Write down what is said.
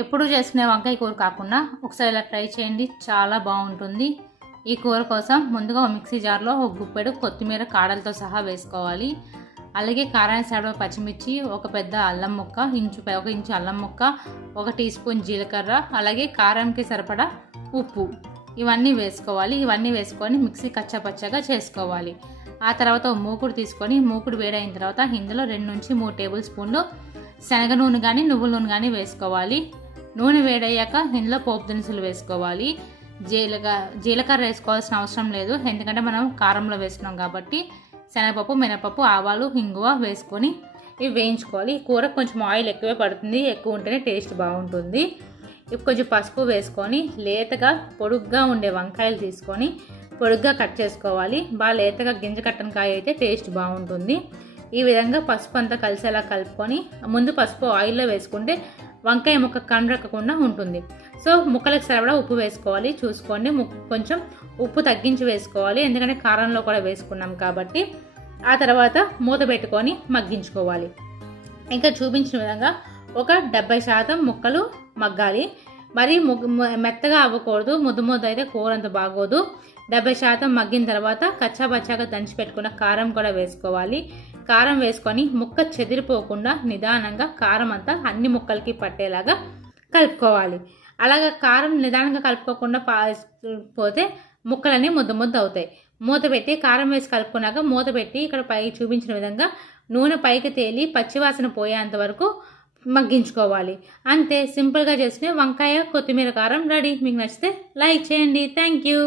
ఎప్పుడు చేసుకునే వంకాయ కూర కాకుండా ఒకసారి ఇలా ట్రై చేయండి, చాలా బాగుంటుంది. ఈ కూర కోసం ముందుగా మిక్సీ జార్లో ఒక గుప్పెడు కొత్తిమీర కాడలతో సహా వేసుకోవాలి. అలాగే కారానికి సరిపడా పచ్చిమిర్చి, ఒక పెద్ద అల్లం ముక్క, ఒక ఇంచు అల్లం ముక్క, 1 టీ స్పూన్ జీలకర్ర, అలాగే కారానికి సరిపడా ఉప్పు, ఇవన్నీ వేసుకోవాలి. ఇవన్నీ వేసుకొని మిక్సీ కచ్చాపచ్చాగా చేసుకోవాలి. ఆ తర్వాత మూకుడు తీసుకొని మూకుడు వేడైన తర్వాత ఇందులో 2 నుంచి 3 టేబుల్ స్పూన్లు శనగ నూనె కానీ నువ్వుల నూనె కానీ వేసుకోవాలి. నూనె వేడయ్యాక ఇందులో పోపు దినుసులు వేసుకోవాలి. జీలకర్ర వేసుకోవాల్సిన అవసరం లేదు, ఎందుకంటే మనం కారంలో వేస్తున్నాం కాబట్టి. శనగపప్పు, మినపప్పు, ఆవాలు, ఇంగువ వేసుకొని ఇవి వేయించుకోవాలి. ఈ కూర కొంచెం ఆయిల్ ఎక్కువే పడుతుంది, ఎక్కువ ఉంటేనే టేస్ట్ బాగుంటుంది. ఇప్పుడు కొంచెం పసుపు వేసుకొని లేతగా పొడుగ్గా ఉండే వంకాయలు తీసుకొని పొడుగ్గా కట్ చేసుకోవాలి. బాగా లేతగా గింజ కట్టని కాయ అయితే టేస్ట్ బాగుంటుంది. ఈ విధంగా పసుపు అంతా కలిసేలా కలుపుకొని, ముందు పసుపు ఆయిల్లో వేసుకుంటే వంకాయ ముక్క కండ్రక్కకుండా ఉంటుంది. సో ముక్కలకు సరిపడా ఉప్పు వేసుకోవాలి, చూసుకోండి. కొంచెం ఉప్పు తగ్గించి వేసుకోవాలి, ఎందుకంటే కారంలో కూడా వేసుకున్నాం కాబట్టి. ఆ తర్వాత మూత పెట్టుకొని మగ్గించుకోవాలి. ఇంకా చూపించిన విధంగా ఒక 70% ముక్కలు మగ్గాలి. మరి మెత్తగా అవ్వకూడదు, ముద్ద అయితే కూర అంత బాగోదు. 70% మగ్గిన తర్వాత కచ్చాబచ్చాగా దంచి పెట్టుకున్న కారం కూడా వేసుకోవాలి. కారం వేసుకొని ముక్క చెదిరిపోకుండా నిదానంగా కారం అంతా అన్ని ముక్కలకి పట్టేలాగా కలుపుకోవాలి. అలాగా కారం నిదానంగా కలుపుకోకుండా పోతే ముక్కలన్నీ ముద్ద అవుతాయి. మూత పెట్టి కారం వేసి కలుపుకున్నాక మూత పెట్టి ఇక్కడ పై చూపించిన విధంగా నూనె పైకి తేలి పచ్చివాసన పోయేంత వరకు మగ్గించుకోవాలి. అంతే, సింపుల్గా చేసుకుని వంకాయ కొత్తిమీర కారం రెడీ. మీకు నచ్చితే లైక్ చేయండి. Thank you.